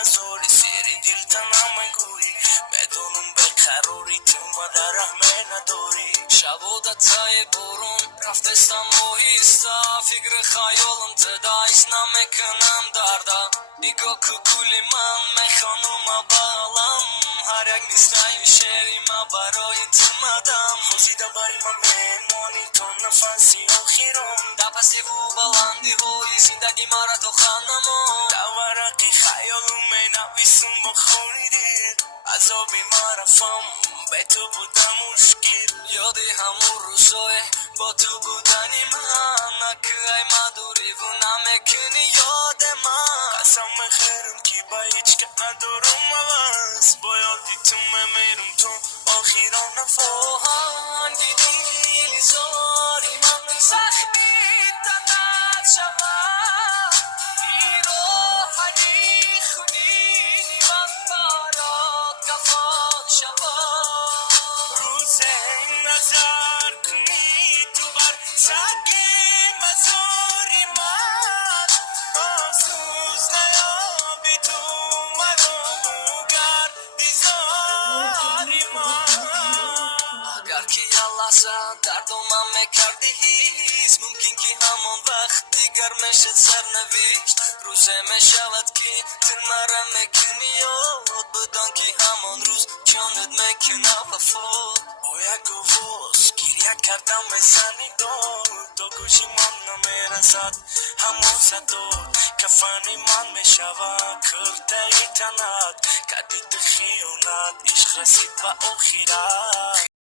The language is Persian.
نزاری سری دل تنم گویی بدونم بقروری تو ما در رحمه نداری شبودت های برون رفتستم موهیستا فکر خیالم تدایش نمیکنم دردا بیگو کگولی من میخوانم بالم هر یک نیستای شعری ما برای تو مدم خوزیده باری من مهمانی تو نفسی آخیرم دپسی و بلندی های زندگی مرا تو خانمو دورقی خیالم می نویسم بخوریدی عذابی مرفم به تو بودم مشکل یادی همون روزای با تو بودنی من نکه ای مدوری و نمیکنی یاد من قسم خیرم کی با هیچ که ندارم عوض با یادی تو میمیرم تو آخیرا نفاهان دیدی زاری من زخمی تنت شود بیروحنی خونی من برات کفان شود روز نظر کنی تو بر سگی مزاری من آسوز نیابی تو مرا بگر دیزاری من اگر که یه لحظه دردومم میکردی هیچ ممکن که همون وقت دیگر میشد سرنوشت روزه میشود که تو مرا میکنی یاد بدان که همون روز جانت میکنه وفات با یک گوش گریه کردم بزنی داد تا گوشی من نمیرسد همون صداد کفانی من میشود کرده تنت کردی تو خیانت عشق رسید و آخیرت